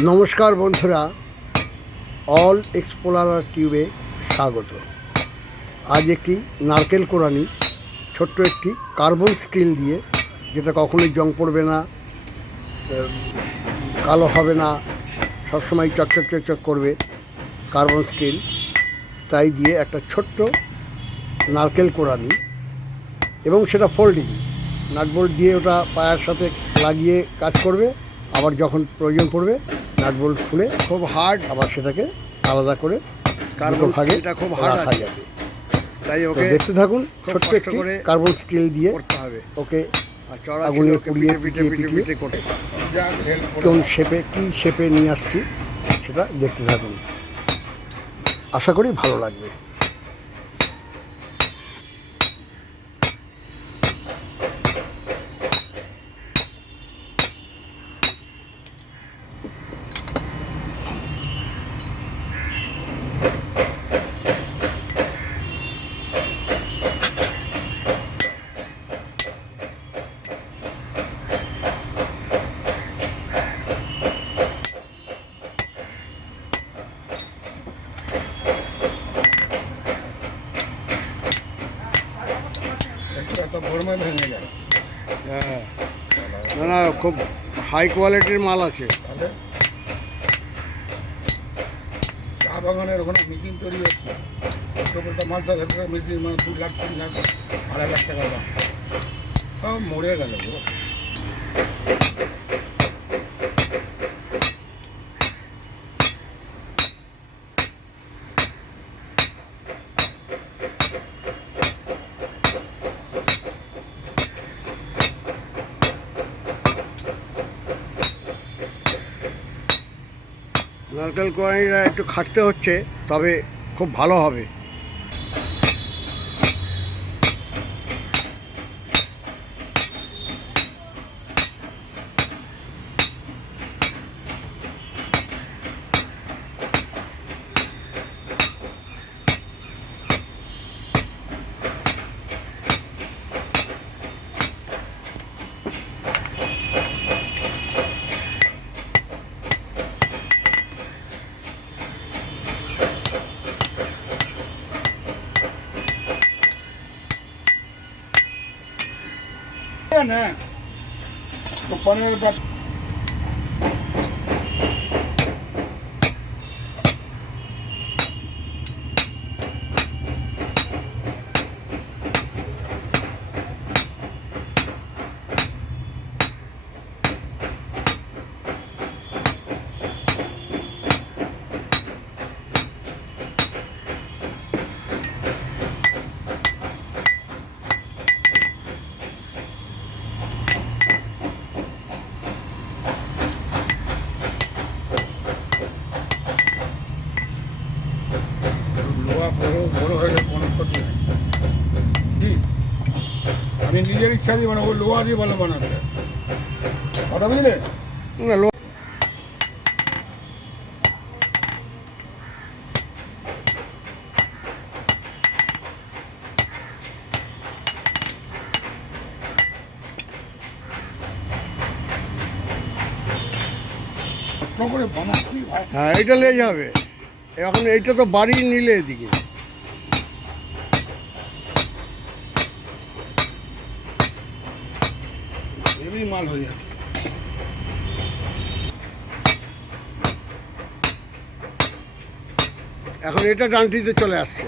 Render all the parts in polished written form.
নমস্কার বন্ধুরা, all explorer টিউবে স্বাগত। আজ একটি নারকেল কোরানি ছোট্ট একটি কার্বন স্টিল দিয়ে, যেটা কখনোই জং পড়বে না, কালো হবে না, সবসময় চকচক চকচক করবে, কার্বন স্টিল, তাই দিয়ে একটা ছোট্ট নারকেল কোরানি, এবং সেটা ফোল্ডিং নাটবোল্ট দিয়ে ওটা পায়ের সাথে লাগিয়ে কাজ করবে। আবার যখন প্রয়োজন পড়বে নাটবোল্ট খুলে খুব হার্ড আবার সেটাকে আলাদা করে কার্বন ভাগে খুব হার্ড রাখা যাবে। তাই ওকে দেখতে থাকুন, ছোট্ট একটি কার্বন স্টিল দিয়ে করতে হবে। ওকে আগুনে পুড়িয়ে পিটিয়ে পিটিয়ে কোন শেপে কী শেপে নিয়ে আসছি সেটা দেখতে থাকুন, আশা করি ভালো লাগবে। হ্যাঁ, না না, খুব হাই কোয়ালিটির মাল আছে। চা বাগানের ওখানে মিটিং তৈরি হচ্ছে, মালটা মিটিং মানে 2 লাখ 3 লাখ 2.5 লাখ টাকা দাম, সব মরে গেল। নারকেল কোরানিটা একটু খাটতে হচ্ছে, তবে খুব ভালো হবে। না তো পনেরো বড় হয়ে গেলে কোনো ক্ষতি নেই। আমি নিজের ইচ্ছা দিয়ে বানাবো, লোহা দিয়ে ভালো বানাতে কথা বুঝলে। করে বানাচ্ছি ভাই। হ্যাঁ, এটা নিয়ে যাবে। এখন এইটা তো বাড়ি নিলে এদিকে হেভি মাল হয়ে যাচ্ছে। এখন এটা ডান্টিতে চলে আসছে।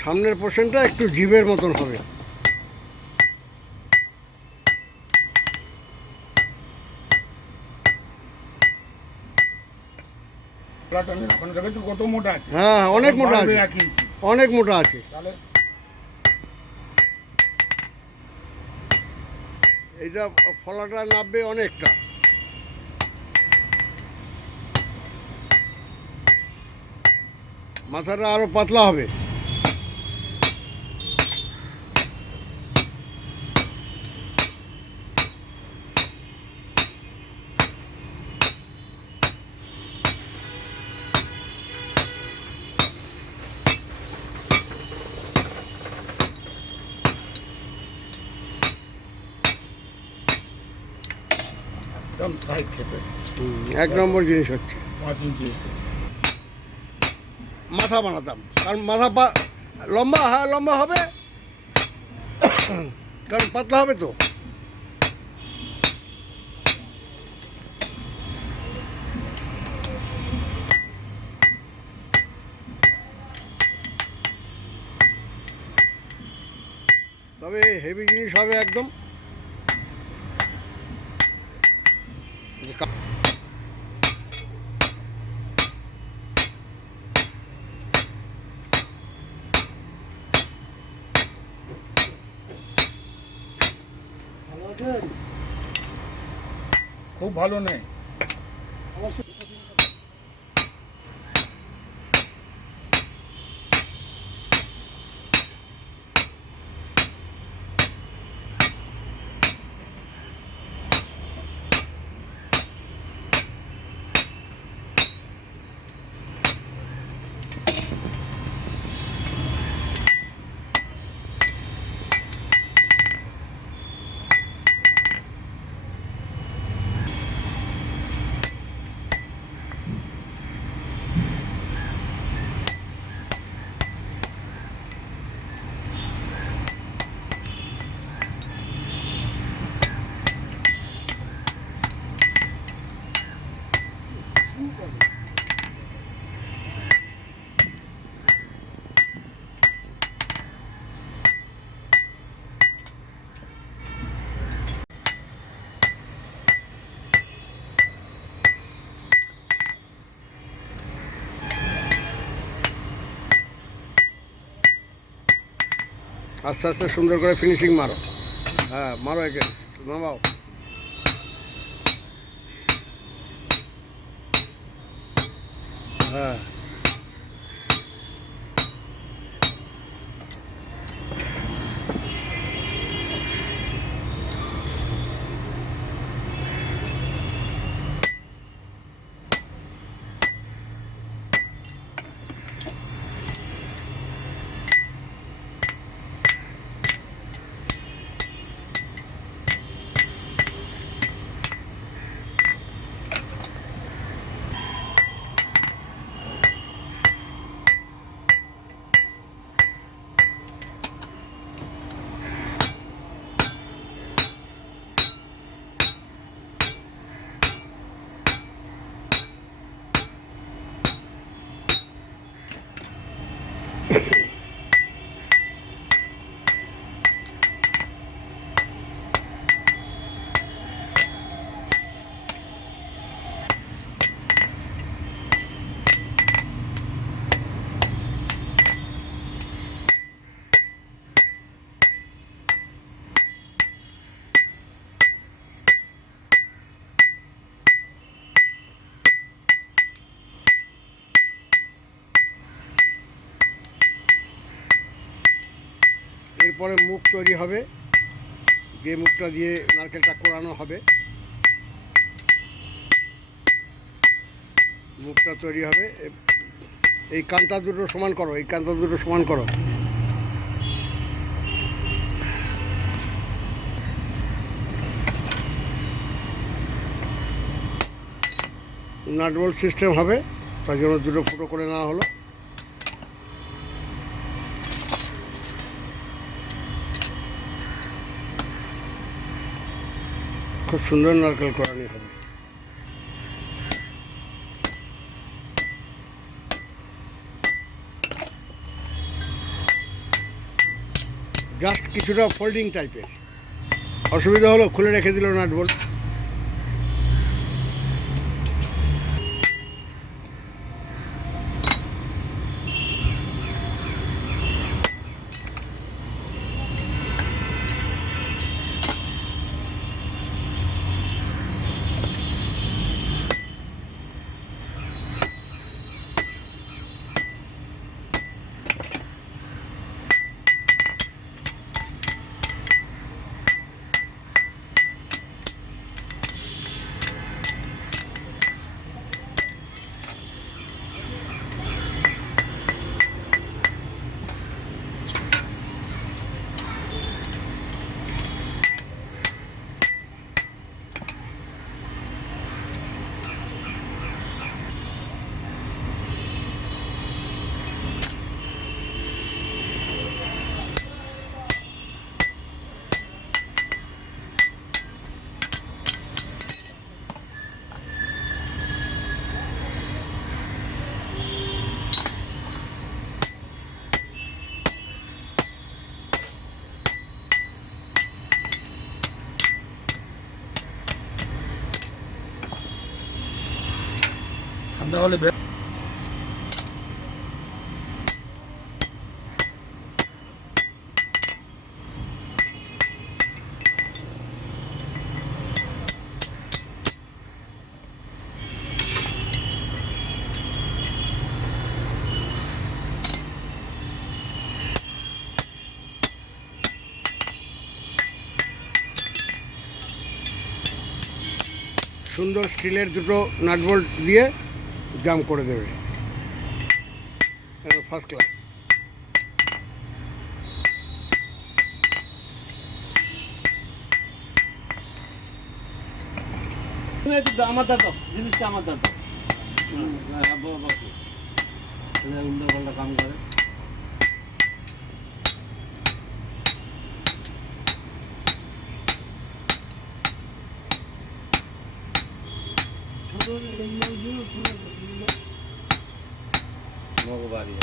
সামনের পোর্শনটা একটু জিভের মতন হবে। কত মোটা আছে? হ্যাঁ, অনেক মোটা আছে, অনেক মোটা আছে। এইটা ফলাটা নামবে অনেকটা। মাথাটা আরো পাতলা হবে। একদম সাইড খেপে 1 নম্বর জিনিস হচ্ছে 5 ইঞ্চি। মাথা বানাতাম, কারণ লম্বা, হ্যাঁ লম্বা হবে, কারণ পাতলা হবে তো। তবে হেভি জিনিস হবে একদম। খুব ভালো নেই। আস্তে আস্তে সুন্দর করে ফিনিশিং মারো। হ্যাঁ মারো, একে নামাও। হ্যাঁ এরপরে মুখ তৈরি হবে, যে মুখটা দিয়ে নারকেলটা কোরানো হবে, মুখটা তৈরি হবে। এই কান্তা দুটো সমান করো, এই কান্তা দুটো সমান করো। নাট বোল্ট সিস্টেম হবে, তার জন্য দুটো ফুটো করে নেওয়া হলো। খুব সুন্দর নারকেল কোরানি হবে। জাস্ট কিছুটা ফোল্ডিং টাইপের, অসুবিধা হলো খুলে রেখে দিল নাট বোল্ট। ঠান্ডা হলে সুন্দর স্টিলের দুটো নাট বোল্ট দিয়ে জাম করে দেবে, ফার্স্ট ক্লাস। আমার দাদা জিনিসটা আমার দাদা উল্টো পাল্টা কাম করে। মগবাড়ি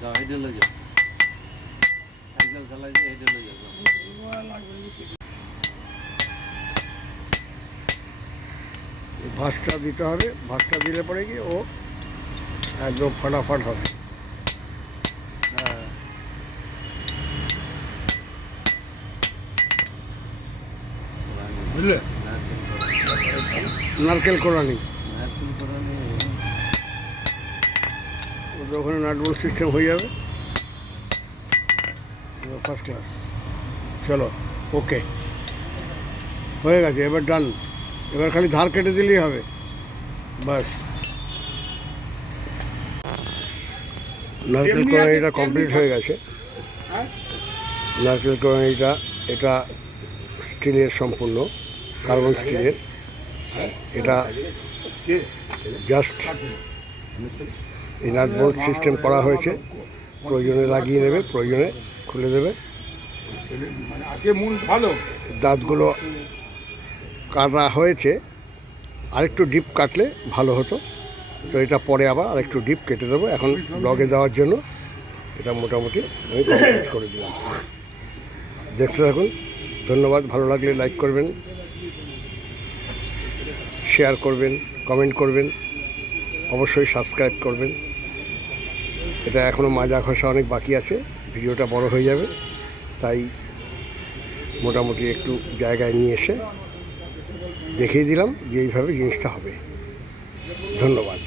যাও হেঁটে লো যাও, সাইকেল চালাইছে হেঁটে লো যাও। ভাঁজটা দিতে হবে, ভাঁজটা দিলে পরে কি ও একদম ফাটাফাট হবে। হ্যাঁ, বুঝলে নারকেল কোরানি নারকেল কোরানি ওদের ওখানে নাট বোল্ট সিস্টেম হয়ে যাবে, ফার্স্ট ক্লাস। চলো, ওকে, হয়ে গেছে, এবার ডান। এবার খালি ধার কেটে দিলেই হবে, বাস। নারকেল কোরানিটা কমপ্লিট হয়ে গেছে। হ্যাঁ নারকেল কোরানিটা এটা স্টিলের, সম্পূর্ণ কার্বন স্টিলের। এটা জাস্ট এই নাট বোল্ট সিস্টেম করা হয়েছে, প্রয়োজনে লাগিয়ে নেবে, প্রয়োজনে খুলে দেবে। মানে আগে মন ভালো দাঁতগুলো কাটা হয়েছে, আরেকটু ডিপ কাটলে ভালো হতো, তো এটা পরে আবার আরেকটু ডিপ কেটে দেবো। এখন ব্লগে দেওয়ার জন্য এটা মোটামুটি আমি কমপ্লিট করে দিলাম। দেখতে থাকুন, ধন্যবাদ। ভালো লাগলে লাইক করবেন, শেয়ার করবেন, কমেন্ট করবেন, অবশ্যই সাবস্ক্রাইব করবেন। এটা এখনও মাজা ঘষা অনেক বাকি আছে, ভিডিওটা বড় হয়ে যাবে, তাই মোটামুটি একটু জায়গায় নিয়ে এসে দেখিয়ে দিলাম যে এইভাবে জিনিসটা হবে। ধন্যবাদ।